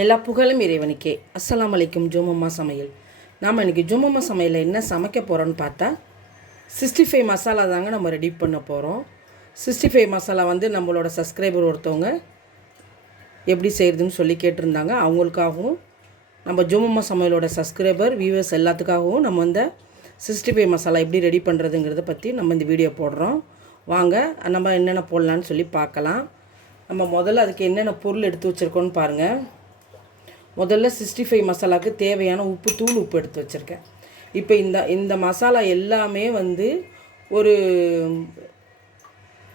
எல்லா புகழும் இறைவனுக்கே. அஸ்லாம் அலைக்கும் ஜோமம்மா சமையல். நாம் இன்றைக்கி ஜோமம்மா சமையலில் என்ன சமைக்க போகிறோன்னு பார்த்தா சிக்ஸ்டி ஃபைவ் மசாலா தாங்க நம்ம ரெடி பண்ண போகிறோம் சிக்ஸ்டி ஃபைவ் மசாலா வந்து நம்மளோட சப்ஸ்கிரைபர் ஒருத்தவங்க எப்படி செய்கிறதுன்னு சொல்லி கேட்டிருந்தாங்க. அவங்களுக்காகவும் நம்ம ஜோமம்மா சமையலோட சப்ஸ்கிரைபர் வியூவர்ஸ் எல்லாத்துக்காகவும் நம்ம இந்த சிக்ஸ்டி ஃபைவ் மசாலா எப்படி ரெடி பண்ணுறதுங்கிறத பற்றி நம்ம இந்த வீடியோ போடுறோம். வாங்க நம்ம என்னென்ன போடலான்னு சொல்லி பார்க்கலாம். நம்ம முதல்ல அதுக்கு என்னென்ன பொருள் எடுத்து வச்சுருக்கோன்னு பாருங்கள் முதல்ல சிக்ஸ்டி ஃபைவ் மசாலாவுக்கு தேவையான உப்பு தூள் உப்பு எடுத்து வச்சுருக்கேன். இப்போ இந்த இந்த மசாலா எல்லாமே வந்து ஒரு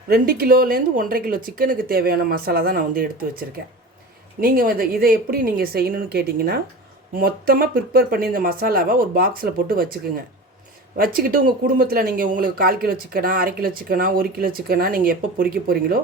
ரெண்டு கிலோலேருந்து ஒன்றரை கிலோ சிக்கனுக்கு தேவையான மசாலா தான் நான் வந்து எடுத்து வச்சுருக்கேன். நீங்கள் இதை இதை எப்படி நீங்கள் செய்யணும்னு கேட்டிங்கன்னா மொத்தமாக ப்ரிப்பேர் பண்ணி இந்த மசாலாவை ஒரு பாக்ஸில் போட்டு வச்சுக்கோங்க. வச்சுக்கிட்டு உங்கள் குடும்பத்தில் நீங்கள் உங்களுக்கு கால் கிலோ சிக்கனா அரை கிலோ சிக்கனா ஒரு கிலோ சிக்கனா நீங்கள் எப்போ பொரிக்க போகிறீங்களோ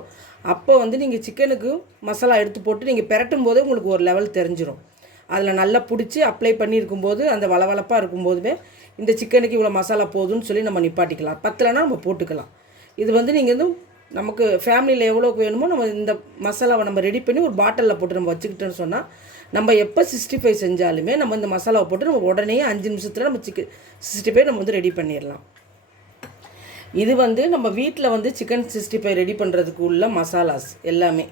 அப்போ வந்து நீங்கள் சிக்கனுக்கு மசாலா எடுத்து போட்டு நீங்கள் பெரட்டும் போதே உங்களுக்கு ஒரு லெவல் தெரிஞ்சிடும் அதில் நல்லா பிடிச்சி அப்ளை பண்ணியிருக்கும் போது அந்த வளவளப்பாக இருக்கும்போதுமே இந்த சிக்கனுக்கு இவ்வளோ மசாலா போதும்னு சொல்லி நம்ம நிப்பாட்டிக்கலாம். பத்தலைன்னா நம்ம போட்டுக்கலாம். இது வந்து நீங்கள் வந்து நமக்கு ஃபேமிலியில் எவ்வளோக்கு வேணுமோ நம்ம இந்த மசாலாவை நம்ம ரெடி பண்ணி ஒரு பாட்டிலில் போட்டு நம்ம வச்சுக்கிட்டோன்னு சொன்னால் நம்ம எப்போ சிக்ஸ்டி ஃபைவ் செஞ்சாலுமே நம்ம இந்த மசாலாவை போட்டு நம்ம உடனே அஞ்சு நிமிஷத்தில் நம்ம சிக்கன் சிக்ஸ்டி ஃபைவ் நம்ம வந்து ரெடி பண்ணிடலாம். இது வந்து நம்ம வீட்டில் வந்து சிக்கன் சிக்ஸ்டி ஃபைவ் ரெடி பண்ணுறதுக்கு உள்ள மசாலாஸ் எல்லாமே.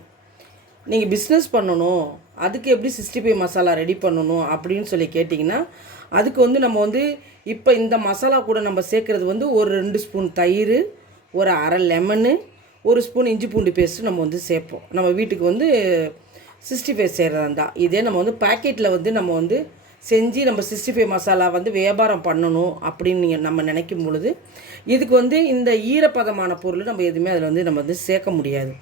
நீங்கள் பிஸ்னஸ் பண்ணணும் அதுக்கு எப்படி சிக்ஸ்டி ஃபைவ் மசாலா ரெடி பண்ணணும் அப்படின்னு சொல்லி கேட்டிங்கன்னா அதுக்கு வந்து நம்ம வந்து இப்போ இந்த மசாலா கூட நம்ம சேர்க்குறது வந்து ஒரு ரெண்டு ஸ்பூன் தயிர் ஒரு அரை லெமனு ஒரு ஸ்பூன் இஞ்சி பூண்டு பேஸ்ட்டு நம்ம வந்து சேர்ப்போம். நம்ம வீட்டுக்கு வந்து சிக்ஸ்டி ஃபைவ் செய்கிறதா இருந்தால் இதே நம்ம வந்து பாக்கெட்டில் வந்து நம்ம வந்து செஞ்சு நம்ம சிக்ஸ்டி ஃபைவ் மசாலா வந்து வியாபாரம் பண்ணணும் அப்படின்னு நீங்கள் நம்ம நினைக்கும் பொழுது இதுக்கு வந்து இந்த ஈரப்பதமான பொருள் நம்ம எதுவுமே அதில் வந்து நம்ம வந்து சேர்க்க முடியாது.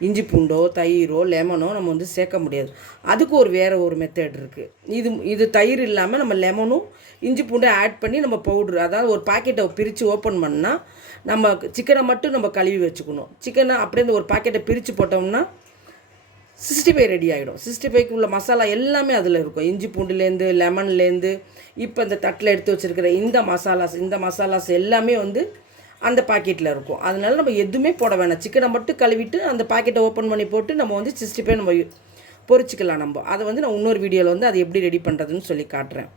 இஞ்சி பூண்டோ தயிரோ லெமனோ நம்ம வந்து சேர்க்க முடியாது. அதுக்கு ஒரு வேறு ஒரு மெத்தட் இருக்குது இது இது தயிர் இல்லாமல் நம்ம லெமனும் இஞ்சி பூண்டும் ஆட் பண்ணி நம்ம பவுட்ரு அதாவது ஒரு பாக்கெட்டை பிரித்து ஓப்பன் பண்ணால் நம்ம சிக்கனை மட்டும் நம்ம கழுவி வச்சுக்கணும். சிக்கனை அப்படியே இந்த ஒரு பாக்கெட்டை பிரித்து போட்டோம்னா சிக்ஸ்டி ஃபைவ் ரெடி ஆகிடும் சிக்ஸ்டி ஃபைவ்க்கு உள்ள மசாலா எல்லாமே அதில் இருக்கும். இஞ்சி பூண்டுலேருந்து லெமன்லேருந்து இப்போ இந்த தட்டில் எடுத்து வச்சுருக்கிற இந்த மசாலாஸ் இந்த மசாலாஸ் எல்லாமே வந்து அந்த பாக்கெட்டில் இருக்கும். அதனால நம்ம எதுவுமே போட வேணாம். சிக்கனை மட்டும் கழுவிட்டு அந்த பாக்கெட்டை ஓப்பன் பண்ணி போட்டு நம்ம வந்து சிக்ஸ்டி ஃபைவ் நம்ம பொரிச்சிக்கலாம் நம்ம. அதை வந்து நான் இன்னொரு வீடியோவில் வந்து அதை எப்படி ரெடி பண்ணுறதுன்னு சொல்லி காட்டுறேன்.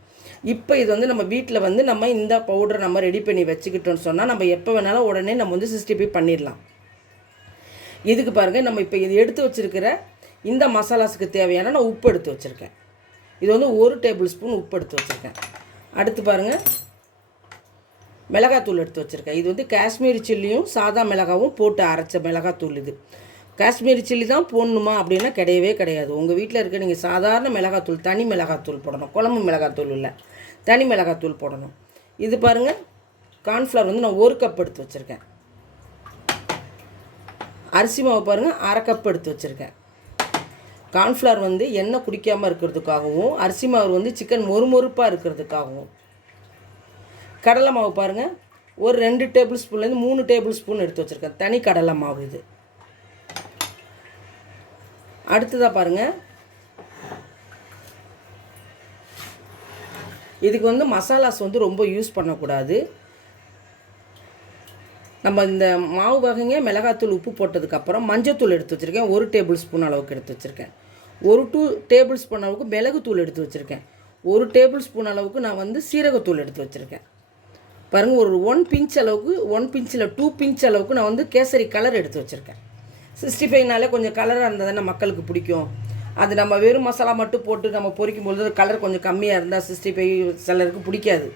இப்போ இது வந்து நம்ம வீட்டில் வந்து நம்ம இந்த பவுடரை நம்ம ரெடி பண்ணி வச்சுக்கிட்டோம்னு சொன்னால் நம்ம எப்போ வேணாலும் உடனே நம்ம வந்து சிக்ஸ்டி ஃபைவ் பண்ணிடலாம். இதுக்கு பாருங்கள் நம்ம இப்போ இது எடுத்து வச்சுருக்கிற இந்த மசாலாஸுக்கு தேவையான நான் உப்பு எடுத்து வச்சுருக்கேன். இது வந்து ஒரு டேபிள் ஸ்பூன் உப்பு எடுத்து வச்சுருக்கேன். அடுத்து பாருங்கள் மிளகாத்தூள் எடுத்து வச்சுருக்கேன். இது வந்து காஷ்மீரி சில்லியும் சாதா மிளகாவும் போட்டு அரைச்ச மிளகாத்தூள் இது. காஷ்மீரி சில்லி தான் போடணுமா அப்படின்னா கிடையவே கிடையாது. உங்கள் வீட்டில் இருக்க நீங்கள் சாதாரண மிளகாத்தூள் தனி மிளகாத்தூள் போடணும். குழம்பு மிளகாத்தூள் இல்லை. தனி மிளகாத்தூள் போடணும். இது பாருங்கள் கார்ன்ஃப்ளவர் வந்து நான் ஒரு கப் எடுத்து வச்சுருக்கேன். அரிசி மாவு பாருங்கள் அரை கப் எடுத்து வச்சுருக்கேன். கார்ன்ஃப்ளவர் வந்து எண்ணெய் குடிக்காமல் இருக்கிறதுக்காகவும் அரிசி மாவு வந்து சிக்கன் மொறுமொறுப்பாக இருக்கிறதுக்காகவும் கடலை மாவு பாருங்கள் ஒரு ரெண்டு டேபிள் ஸ்பூன்லேருந்து மூணு டேபிள் ஸ்பூன் எடுத்து வச்சுருக்கேன். தனி கடலை மாவு இது. அடுத்ததாக பாருங்கள் இதுக்கு வந்து மசாலாஸ் வந்து ரொம்ப யூஸ் பண்ணக்கூடாது. நம்ம இந்த மாவு வகைங்க மிளகாத்தூள் உப்பு போட்டதுக்கப்புறம் மஞ்சத்தூள் எடுத்து வச்சுருக்கேன். ஒரு டேபிள் ஸ்பூன் அளவுக்கு எடுத்து வச்சுருக்கேன். ஒரு டூ டேபிள் ஸ்பூன் அளவுக்கு மிளகுத்தூள் எடுத்து வச்சுருக்கேன். ஒரு டேபிள் ஸ்பூன் அளவுக்கு நான் வந்து சீரகத்தூள் எடுத்து வச்சுருக்கேன். பாருங்கள் ஒரு ஒன் பிஞ்ச் அளவுக்கு ஒன் பிஞ்சில் டூ பிஞ்ச் அளவுக்கு நான் வந்து கேசரி கலர் எடுத்து வச்சுருக்கேன். சிக்ஸ்டி ஃபைவ்னாலே கொஞ்சம் கலராக இருந்தால் தானே மக்களுக்கு பிடிக்கும். அது நம்ம வெறும் மசாலா மட்டும் போட்டு நம்ம பொரிக்கும் பொழுது கலர் கொஞ்சம் கம்மியாக இருந்தால் சிக்ஸ்டி ஃபைவ் சிலருக்கு பிடிக்காது.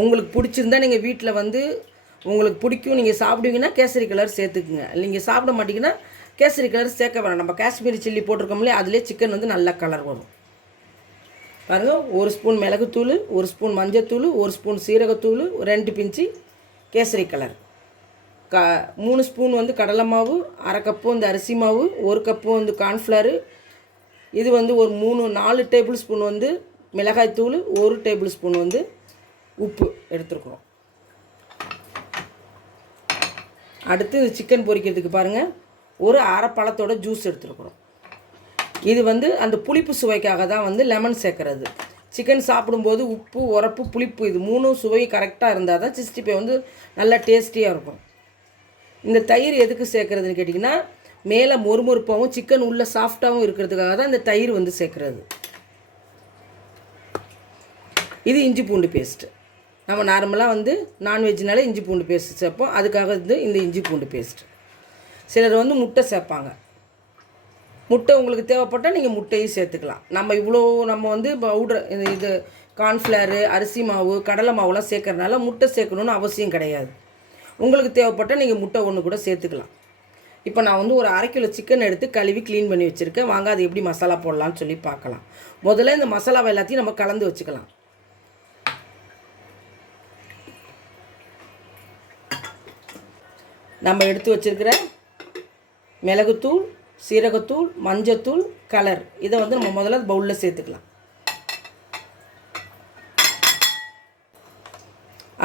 உங்களுக்கு பிடிச்சிருந்தா நீங்கள் வீட்டில் வந்து உங்களுக்கு பிடிக்கும் நீங்கள் சாப்பிடுவீங்கன்னா கேசரி கலர் சேர்த்துக்குங்க. நீங்கள் சாப்பிட மாட்டிங்கன்னா கேசரி கலர் சேர்க்க வேணாம். நம்ம காஷ்மீரி சில்லி போட்டிருக்கோம்லே அதிலே சிக்கன் வந்து நல்ல கலர் வரும். பாருங்கள் ஒரு ஸ்பூன் மிளகுத்தூள் ஒரு ஸ்பூன் மஞ்சத்தூள் ஒரு ஸ்பூன் சீரகத்தூள் ரெண்டு பிஞ்சு கேசரி கலர். க மூணு ஸ்பூன் வந்து கடலை மாவு அரை கப்பு வந்து அரிசி மாவு ஒரு கப்பு வந்து கார்ன்ஃப்ளவரு. இது வந்து ஒரு மூணு நாலு டேபிள் ஸ்பூன் வந்து மிளகாய்த்தூள் ஒரு டேபிள் ஸ்பூன் வந்து உப்பு எடுத்துருக்குறோம். அடுத்து இந்த சிக்கன் பொரிக்கிறதுக்கு பாருங்கள் ஒரு அரை பழத்தோட ஜூஸ் எடுத்துருக்குறோம். இது வந்து அந்த புளிப்பு சுவைக்காக தான் வந்து லெமன் சேர்க்குறது. சிக்கன் சாப்பிடும்போது உப்பு உரப்பு புளிப்பு இது மூணும் சுவை கரெக்டாக இருந்தால் தான் சிக்ஸ்டி ஃபைவ் வந்து நல்லா டேஸ்டியாக இருக்கும். இந்த தயிர் எதுக்கு சேர்க்குறதுன்னு கேட்டிங்கன்னா மேலே மொறுமொறுப்பாகவும் சிக்கன் உள்ளே சாஃப்டாகவும் இருக்கிறதுக்காக தான் இந்த தயிர் வந்து சேர்க்குறது. இது இஞ்சி பூண்டு பேஸ்ட்டு நம்ம நார்மலாக வந்து நான்வெஜ்னால இஞ்சி பூண்டு பேஸ்ட் சேர்ப்போம். அதுக்காக வந்து இந்த இஞ்சி பூண்டு பேஸ்ட்டு சிலர் வந்து முட்டை சேர்ப்பாங்க. முட்டை உங்களுக்கு தேவைப்பட்டால் நீங்கள் முட்டையும் சேர்த்துக்கலாம். நம்ம இவ்வளோ நம்ம வந்து பவுடர் இது இது கார்ன்ஃப்ளவரு அரிசி மாவு கடலை மாவுலாம் சேர்க்கறதுனால முட்டை சேர்க்கணுன்னு அவசியம் கிடையாது. உங்களுக்கு தேவைப்பட்டால் நீங்கள் முட்டை ஒன்று கூட சேர்த்துக்கலாம். இப்போ நான் வந்து ஒரு அரை கிலோ சிக்கன் எடுத்து கழுவி க்ளீன் பண்ணி வச்சுருக்கேன். வாங்க அது எப்படி மசாலா போடலான்னு சொல்லி பார்க்கலாம். முதல்ல இந்த மசாலாவை எல்லாத்தையும் நம்ம கலந்து வச்சுக்கலாம். நம்ம எடுத்து வச்சிருக்கிற மிளகுத்தூள் சீரகத்தூள் மஞ்சத்தூள் கலர். இதை வந்து நம்ம முதல்ல பவுலில் சேர்த்துக்கலாம்.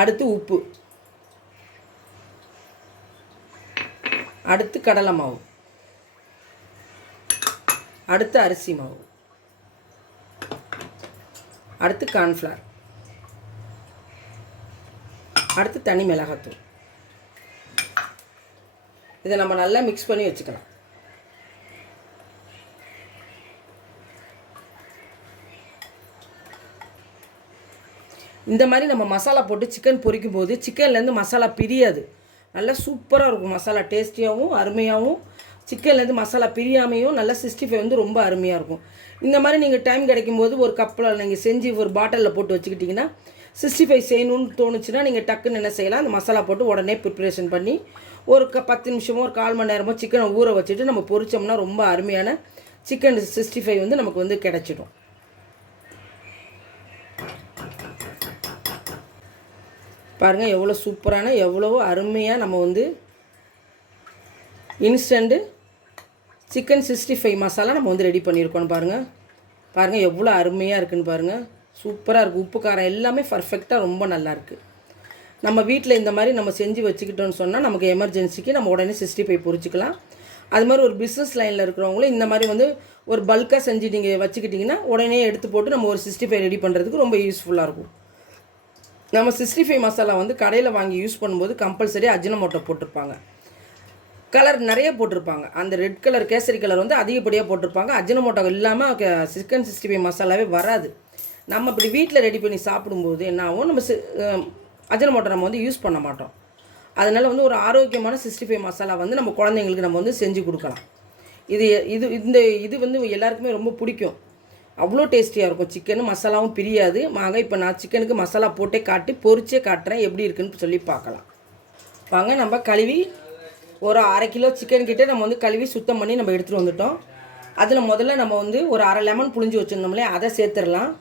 அடுத்து உப்பு. அடுத்து கடலை மாவு. அடுத்து அரிசி மாவு. அடுத்து கார்ன்ஃப்ளவர் அடுத்து தனி மிளகாத்தூள். இதை நம்ம நல்லா மிக்ஸ் பண்ணி வச்சுக்கலாம். இந்த மாதிரி நம்ம மசாலா போட்டு சிக்கன் பொரிக்கும் போது சிக்கன்லேருந்து மசாலா பிரியாது. நல்லா சூப்பராக இருக்கும் மசாலா டேஸ்டியாகவும் அருமையாகவும் சிக்கன்லேருந்து மசாலா பிரியாமையும் நல்லா சிக்ஸ்டி ஃபைவ் வந்து ரொம்ப அருமையாக இருக்கும். இந்த மாதிரி நீங்கள் டைம் கிடைக்கும் போது ஒரு கப்பில் நீங்கள் செஞ்சு ஒரு பாட்டிலில் போட்டு வச்சுக்கிட்டிங்கன்னா சிக்ஸ்டி ஃபைவ் செய்யணும்னு தோணுச்சுன்னா நீங்கள் டக்குன்னு என்ன செய்யலாம் அந்த மசாலா போட்டு உடனே ப்ரிப்ரேஷன் பண்ணி ஒரு க பத்து நிமிஷமோ ஒரு கால் மணி நேரமோ சிக்கனை ஊற வச்சுட்டு நம்ம பொரிச்சோம்னா ரொம்ப அருமையான சிக்கன் சிக்ஸ்டி ஃபைவ் வந்து நமக்கு வந்து கிடச்சிடும். பாருங்கள் எவ்வளோ சூப்பரான எவ்வளவோ அருமையாக நம்ம வந்து instant chicken sixty five masala நம்ம வந்து ரெடி பண்ணியிருக்கோம் பாருங்கள் பாருங்கள் எவ்வளோ அருமையாக இருக்குன்னு பாருங்கள் சூப்பராக இருக்குது உப்பு காரம் எல்லாமே பர்ஃபெக்டாக ரொம்ப நல்லா இருக்குது நம்ம வீட்டில் இந்த மாதிரி நம்ம செஞ்சு வச்சுக்கிட்டோன்னு சொன்னால் நமக்கு எமர்ஜென்சிக்கு நம்ம உடனே சிக்ஸ்டி ஃபைவ் பொறிச்சிக்கலாம். அது மாதிரி ஒரு பிஸ்னஸ் லைனில் இருக்கிறவங்களும் இந்த மாதிரி வந்து ஒரு பல்காக செஞ்சு நீங்கள் வச்சுக்கிட்டிங்கன்னா உடனே எடுத்து போட்டு நம்ம ஒரு சிக்ஸ்டி ஃபைவ் ரெடி பண்ணுறதுக்கு ரொம்ப யூஸ்ஃபுல்லாக இருக்கும். நம்ம சிக்ஸ்டி ஃபைவ் மசாலா வந்து கடையில் வாங்கி யூஸ் பண்ணும்போது கம்பல்சரி அஜினமோட்டோ போட்டிருப்பாங்க. கலர் நிறைய போட்டிருப்பாங்க. அந்த ரெட் கலர் கேசரி கலர் வந்து அதிகப்படியாக போட்டிருப்பாங்க. அஜினமோட்டோ இல்லாமல் சிக்கன் சிக்ஸ்டி ஃபைவ் மசாலாவே வராது. நம்ம இப்படி வீட்டில் ரெடி பண்ணி சாப்பிடும்போது என்ன ஆகும்? நம்ம அஜினமோட்டோ நம்ம வந்து யூஸ் பண்ண மாட்டோம். அதனால் வந்து ஒரு ஆரோக்கியமான சிக்ஸ்டி ஃபைவ் மசாலா வந்து நம்ம குழந்தைங்களுக்கு நம்ம வந்து செஞ்சு கொடுக்கலாம். இது இது இந்த இது வந்து எல்லாருக்குமே ரொம்ப பிடிக்கும். அவ்வளோ டேஸ்டியாக இருக்கும். சிக்கனு மசாலாவும் பிரியாது. வாங்க இப்போ நான் சிக்கனுக்கு மசாலா போட்டே காட்டி பொறிச்சே காட்டுறேன். எப்படி இருக்குன்னு சொல்லி பார்க்கலாம். வாங்க நம்ம கழுவி ஒரு அரை கிலோ சிக்கன் கிட்டே நம்ம வந்து கழுவி சுத்தம் பண்ணி நம்ம எடுத்துகிட்டு வந்துட்டோம். அதில் முதல்ல நம்ம வந்து ஒரு அரை லெமன் புளிஞ்சு வச்சுருந்தோம்லே அதை சேர்த்துடலாம்.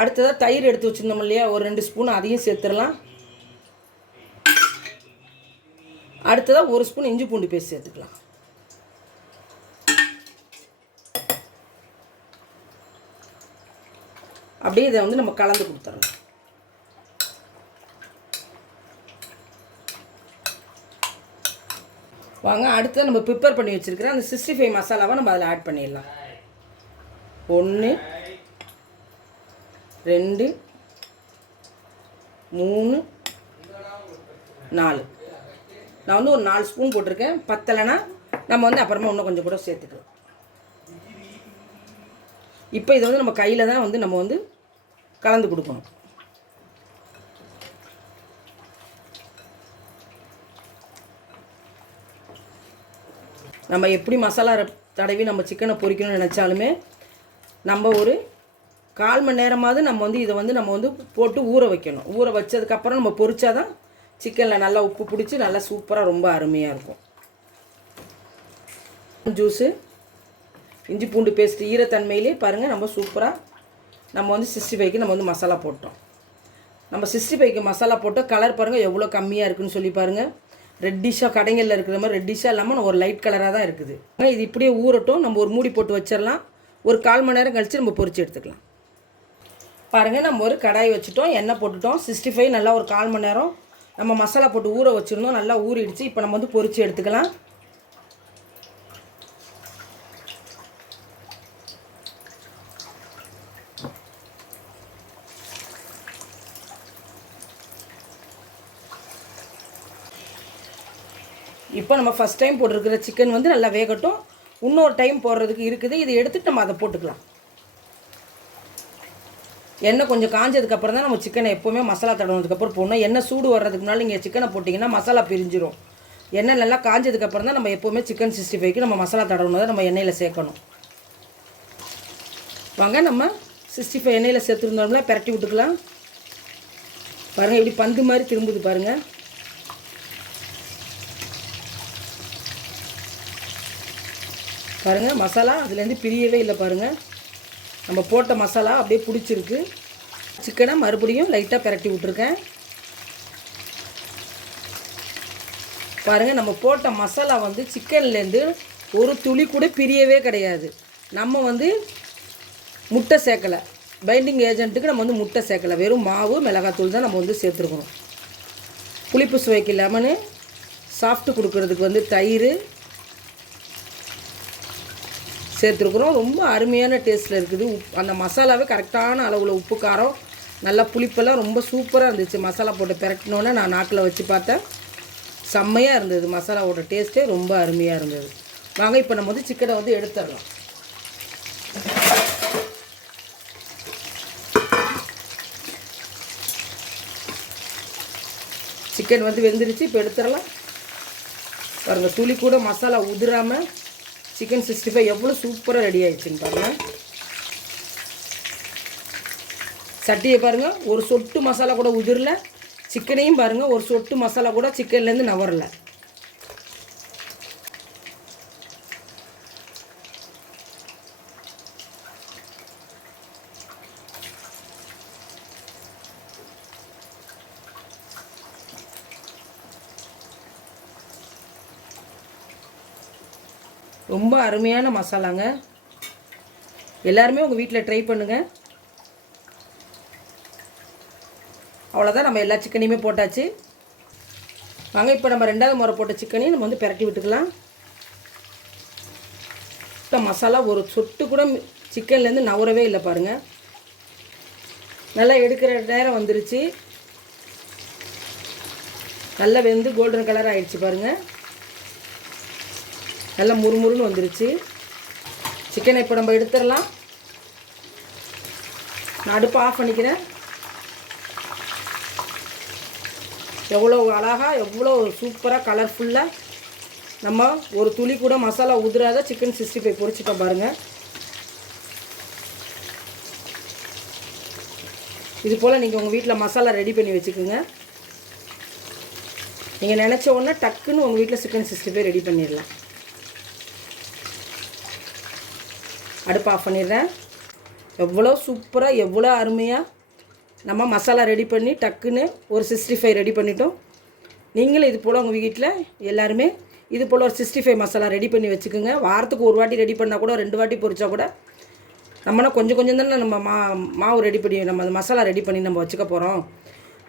அடுத்ததாக தயிர் எடுத்து வச்சுருந்தோம் இல்லையா ஒரு ரெண்டு ஸ்பூன் அதையும் சேர்த்துடலாம். அடுத்ததாக ஒரு ஸ்பூன் இஞ்சி பூண்டு பேஸ்ட் சேர்த்துக்கலாம். அப்படியே இதை வந்து நம்ம கலந்து கொடுத்துறோம் வாங்க அடுத்து நம்ம ப்ரிப்பேர் பண்ணி வச்சுருக்கிற அந்த சிக்ஸ்டி ஃபைவ் மசாலாவை நம்ம அதில் ஆட் பண்ணிடலாம். ஒன்று ரெண்டு மூணு நாலு. நான் வந்து ஒரு நாலு ஸ்பூன் போட்டிருக்கேன். பத்தலைன்னா நம்ம வந்து அப்புறமா இன்னும் கொஞ்சம் கூட சேர்த்துக்கலாம். இப்போ இதை வந்து நம்ம கையில் தான் வந்து நம்ம வந்து கலந்து கொடுக்கணும். நம்ம எப்படி மசாலா தடவி நம்ம சிக்கனை பொரிக்கணும்னு நினச்சாலுமே நம்ம ஒரு கால் மணி நேரமாவது நம்ம வந்து இதை வந்து நம்ம வந்து போட்டு ஊற வைக்கணும். ஊற வச்சதுக்கப்புறம் நம்ம பொரிச்சாதான் சிக்கனில் நல்லா உப்பு பிடிச்சி நல்லா சூப்பராக ரொம்ப அருமையாக இருக்கும். ஜூஸு இஞ்சி பூண்டு பேஸ்ட் ஈரத்தன்மையிலே பாருங்கள் நம்ம சூப்பராக நம்ம வந்து சிக்ஸ்டி ஃபைவ்க்கு நம்ம வந்து மசாலா போட்டோம். நம்ம சிக்ஸ்டி ஃபைவ்க்கு மசாலா போட்டால் கலர் பாருங்கள் எவ்வளோ கம்மியாக இருக்குன்னு சொல்லி பாருங்கள் ரெட்டிஷாக கடைகளில் இருக்கிற மாதிரி ரெட்டிஷாக இல்லாமல் ஒரு லைட் கலராக தான் இருக்குது. இது இப்படியே ஊறட்டும் நம்ம ஒரு மூடி போட்டு வச்சிடலாம். ஒரு கால் மணி நேரம் கழித்து நம்ம பொறிச்சு எடுத்துக்கலாம். பாருங்கள் நம்ம ஒரு கடாய் வச்சுட்டோம் எண்ணெய் போட்டுட்டோம். சிக்ஸ்டி ஃபைவ் நல்லா ஒரு கால் மணி நேரம் நம்ம மசாலா போட்டு ஊற வச்சுருந்தோம் நல்லா ஊறிடுச்சு. இப்போ நம்ம வந்து பொறிச்சு எடுத்துக்கலாம். இப்போ நம்ம ஃபஸ்ட் டைம் போட்டிருக்கிற சிக்கன் வந்து நல்லா வேகட்டும். இன்னொரு டைம் போடுறதுக்கு இருக்குது. இதை எடுத்துட்டு நம்ம அதை போட்டுக்கலாம். எண்ணெய் கொஞ்சம் காஞ்சதுக்கப்புறம் தான் நம்ம சிக்கனை எப்போவுமே மசாலா தடவுனதுக்கப்புறம் போடணும். எண்ணெய் சூடு வர்றதுக்கு முன்னாடி நீங்கள் சிக்கனை போட்டிங்கன்னா மசாலா பிரிஞ்சிடும் எண்ணெய் நல்லா காஞ்சதுக்கப்புறம் தான் நம்ம எப்போவுமே சிக்கன் சிக்ஸ்டி ஃபைவ்க்கு நம்ம மசாலா தடவுனதை நம்ம எண்ணெயில் சேர்க்கணும். வாங்க நம்ம சிக்ஸ்டி ஃபைவ் எண்ணெயில் சேர்த்துருந்தோம்ல பிரட்டி விட்டுக்கலாம். பாருங்கள் இப்படி பந்து மாதிரி திரும்புது பாருங்கள் பாருங்கள் மசாலா அதுலேருந்து பிரியவே இல்லை பாருங்கள் நம்ம போட்ட மசாலா அப்படியே பிடிச்சிருக்கு. சிக்கனை மறுபடியும் லைட்டாக பிரட்டி விட்ருக்கேன் பாருங்கள் நம்ம போட்ட மசாலா வந்து சிக்கன்லேருந்து ஒரு துளி கூட பிரியவே கிடையாது. நம்ம வந்து முட்டை சேர்க்கலை. பைண்டிங் ஏஜென்ட்டுக்கு நம்ம வந்து முட்டை சேர்க்கலை. வெறும் மாவு மிளகாத்தூள் தான் நம்ம வந்து சேர்த்துருக்கணும். புளிப்பு சுவைக்கு லெமனு சாஃப்ட்டு கொடுக்கறதுக்கு வந்து தயிர் சேர்த்துருக்குறோம். ரொம்ப அருமையான டேஸ்ட்டில் இருக்குது. உப் அந்த மசாலாவே கரெக்டான அளவில் உப்பு காரம் நல்லா புளிப்பெல்லாம் ரொம்ப சூப்பராக இருந்துச்சு. மசாலா போட்டு பிரட்டினோன்னே நான் நாக்கில் வச்சு பார்த்தேன். செம்மையாக இருந்தது மசாலாவோட டேஸ்ட்டே ரொம்ப அருமையாக இருந்தது. வாங்க இப்போ நம்ம வந்து சிக்கனை வந்து எடுத்துடலாம். சிக்கன் வந்து வெந்துருச்சு இப்போ எடுத்துடலாம். பாருங்கள் துளி கூட மசாலா உதிராமல் சிக்கன் சிக்ஸ்டி ஃபைவ் எவ்வளோ சூப்பராக ரெடி ஆகிடுச்சின்னு பாருங்கள் சட்டியை பாருங்கள் ஒரு சொட்டு மசாலா கூட உதிரல. சிக்கனையும் பாருங்கள் ஒரு சொட்டு மசாலா கூட சிக்கன்லேருந்து நவரலை. ரொம்ப அருமையான மசாலாங்க. எல்லாருமே உங்கள் வீட்டில் ட்ரை பண்ணுங்கள் அவ்வளோதான் நம்ம எல்லா சிக்கனையுமே போட்டாச்சு. வாங்க இப்போ நம்ம ரெண்டாவது முறை போட்ட சிக்கனையும் நம்ம வந்து பிரட்டி விட்டுக்கலாம். இப்போ மசாலா ஒரு சொட்டு கூட சிக்கன்லேருந்து நவரவே இல்லை பாருங்கள் நல்லா எடுக்கிற நேரம் வந்துருச்சு. நல்லா வெந்து கோல்டன் கலர் ஆகிடுச்சு பாருங்கள் நல்லா முறுமுறுன்னு வந்துருச்சு. சிக்கனை இப்போ நம்ம எடுத்துடலாம். நான் அடுப்பை ஆஃப் பண்ணிக்கிறேன். எவ்வளோ அழகாக எவ்வளோ சூப்பராக கலர்ஃபுல்லாக நம்ம ஒரு துளி கூட மசாலா உதிராத சிக்கன் சிக்ஸ்டி ஃபைவ் பொரிச்சிட்டோம் பாருங்கள் இது போல் நீங்கள் உங்கள் வீட்டில் மசாலா ரெடி பண்ணி வச்சுக்கோங்க. நீங்கள் நினச்ச உடனே டக்குன்னு உங்கள் வீட்டில் சிக்கன் சிக்ஸ்டி ஃபைவ் ரெடி பண்ணிடலாம். அடுப்பு ஆஃப் பண்ணிடுறேன். எவ்வளோ சூப்பராக எவ்வளோ அருமையாக நம்ம மசாலா ரெடி பண்ணி டக்குன்னு ஒரு சிக்ஸ்டி ஃபைவ் ரெடி பண்ணிட்டோம். நீங்களும் இது போல் உங்கள் வீட்டில் எல்லாருமே இது போல் ஒரு சிக்ஸ்டி ஃபைவ் மசாலா ரெடி பண்ணி வச்சுக்கோங்க. வாரத்துக்கு ஒரு வாட்டி ரெடி பண்ணால் கூட ரெண்டு வாட்டி பொரிச்சா கூட நம்மனா கொஞ்சம் கொஞ்சம் தானே நம்ம மா மாவு ரெடி பண்ணி நம்ம அந்த மசாலா ரெடி பண்ணி நம்ம வச்சுக்க போகிறோம்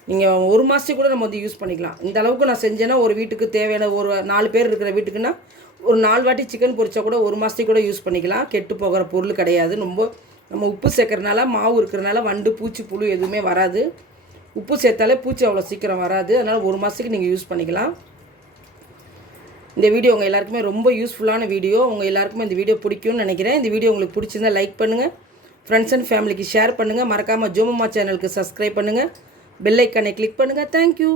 நீங்கள் ஒரு மாதத்துக்கு கூட நம்ம வந்து யூஸ் பண்ணிக்கலாம். இந்த அளவுக்கு நான் செஞ்சேன்னா ஒரு வீட்டுக்கு தேவையான ஒரு நாலு பேர் இருக்கிற வீட்டுக்குன்னா ஒரு நாலு வாட்டி சிக்கன் பொரிச்சா கூட ஒரு மாதத்துக்கு கூட யூஸ் பண்ணிக்கலாம். கெட்டு போகிற பொருள் கிடையாது. ரொம்ப நம்ம உப்பு சேர்க்குறதுனால மாவு இருக்கிறனால வண்டு பூச்சி புழு எதுவுமே வராது. உப்பு சேர்த்தாலே பூச்சி அவ்வளோ சீக்கிரம் வராது. அதனால் ஒரு மாதத்துக்கு நீங்கள் யூஸ் பண்ணிக்கலாம். இந்த வீடியோ உங்கள் எல்லாருக்குமே ரொம்ப யூஸ்ஃபுல்லான வீடியோ. உங்கள் எல்லாருக்குமே இந்த வீடியோ பிடிக்கும்னு நினைக்கிறேன். இந்த வீடியோ உங்களுக்கு பிடிச்சிருந்தா லைக் பண்ணுங்கள் ஃப்ரெண்ட்ஸ் அண்ட் ஃபேமிலிக்கு ஷேர் பண்ணுங்கள் மறக்காமல் ஜோமம்மா சேனலுக்கு சப்ஸ்கிரைப் பண்ணுங்கள் பெல் கிளிக் பண்ணுங்கள் தேங்க்யூ